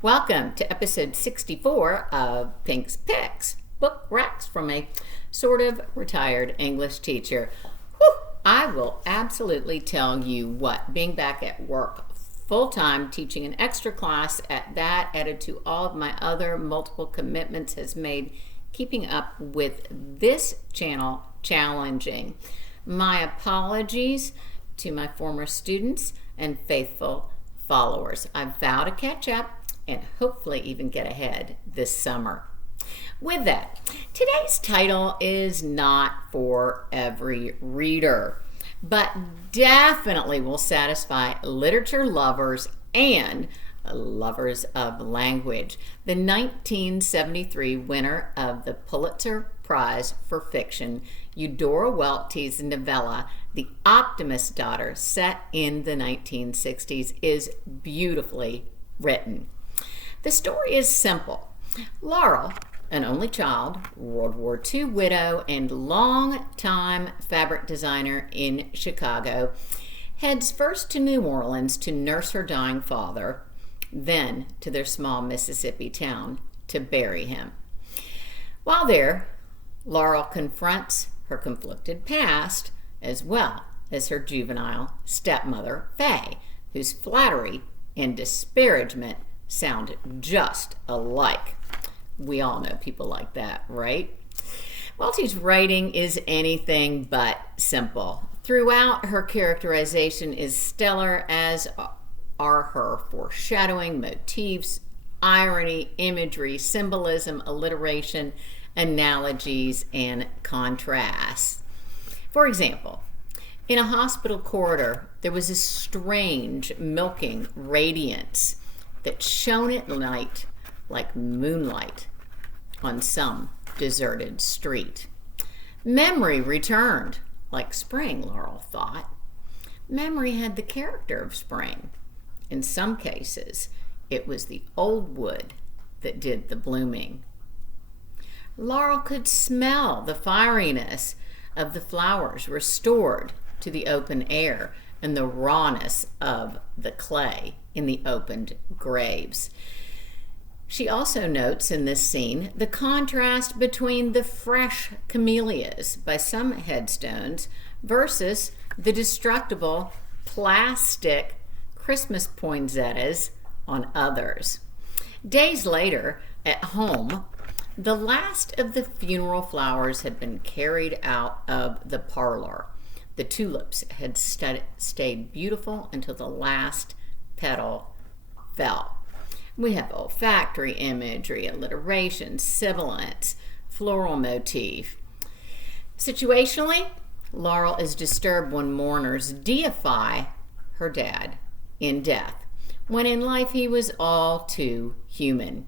Welcome to episode 64 of Pink's Picks, book racks from a sort of retired English teacher. Whew, I will absolutely tell you what, being back at work full-time, teaching an extra class at that, added to all of my other multiple commitments, has made keeping up with this channel challenging. My apologies to my former students and faithful followers. I vow to catch up and hopefully even get ahead this summer. With that, today's title is not for every reader, but definitely will satisfy literature lovers and lovers of language. The 1973 winner of the Pulitzer Prize for Fiction, Eudora Welty's novella, The Optimist Daughter, set in the 1960s, is beautifully written. The story is simple. Laurel, an only child, World War II widow, and long-time fabric designer in Chicago, heads first to New Orleans to nurse her dying father, then to their small Mississippi town to bury him. While there, Laurel confronts her conflicted past as well as her juvenile stepmother, Faye, whose flattery and disparagement sound just alike. We all know people like that, right? Welty's writing is anything but simple. Throughout, her characterization is stellar, as are her foreshadowing, motifs, irony, imagery, symbolism, alliteration, analogies, and contrasts. For example, in a hospital corridor, there was a strange milking radiance that shone at night like moonlight on some deserted street. Memory returned, like spring, Laurel thought. Memory had the character of spring. In some cases, it was the old wood that did the blooming. Laurel could smell the fieriness of the flowers restored to the open air and the rawness of the clay in the opened graves. She also notes in this scene the contrast between the fresh camellias by some headstones versus the destructible plastic Christmas poinsettias on others. Days later, at home, the last of the funeral flowers had been carried out of the parlor. The tulips had stayed beautiful until the last petal fell. We have olfactory imagery, alliteration, sibilance, floral motif. Situationally, Laurel is disturbed when mourners deify her dad in death, when in life he was all too human.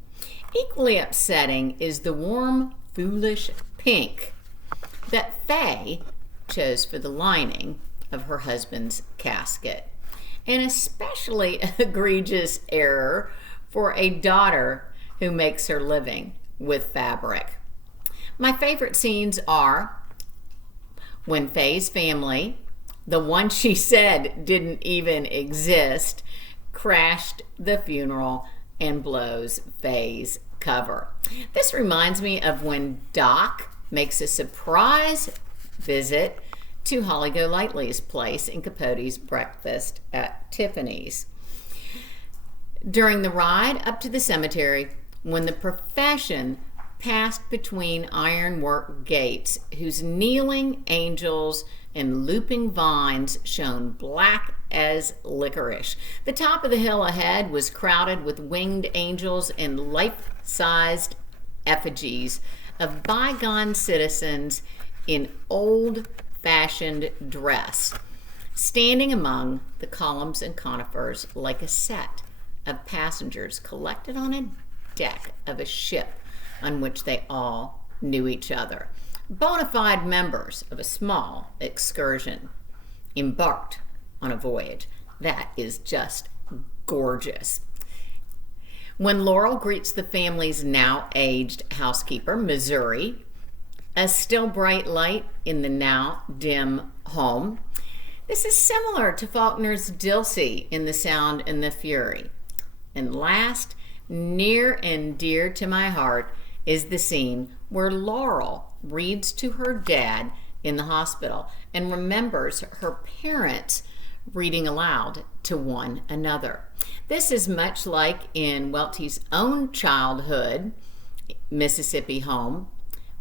Equally upsetting is the warm, foolish pink that Faye chose for the lining of her husband's casket. An especially egregious error for a daughter who makes her living with fabric. My favorite scenes are when Faye's family, the one she said didn't even exist, crashed the funeral and blows Faye's cover. This reminds me of when Doc makes a surprise visit to Holly Golightly's place in Capote's Breakfast at Tiffany's. During the ride up to the cemetery, when the procession passed between ironwork gates whose kneeling angels and looping vines shone black as licorice, the top of the hill ahead was crowded with winged angels and life-sized effigies of bygone citizens in old-fashioned dress, standing among the columns and conifers like a set of passengers collected on a deck of a ship on which they all knew each other. Bona fide members of a small excursion embarked on a voyage that is just gorgeous. When Laurel greets the family's now aged housekeeper, Missouri, a still bright light in the now dim home, this is similar to Faulkner's Dilsey in The Sound and the Fury. And last, Near and dear to my heart is the scene where Laurel reads to her dad in the hospital and remembers her parents reading aloud to one another. This is much like in Welty's own childhood Mississippi home,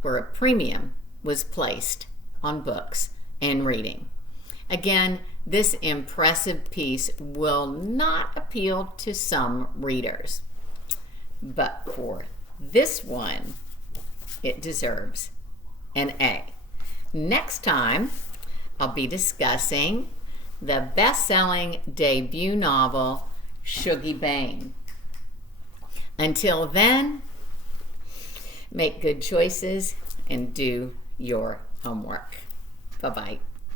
where a premium was placed on books and reading. Again, this impressive piece will not appeal to some readers, but for this one, it deserves an A. Next time, I'll be discussing the best-selling debut novel, Shuggie Bain. Until then, make good choices and do your homework. Bye-bye.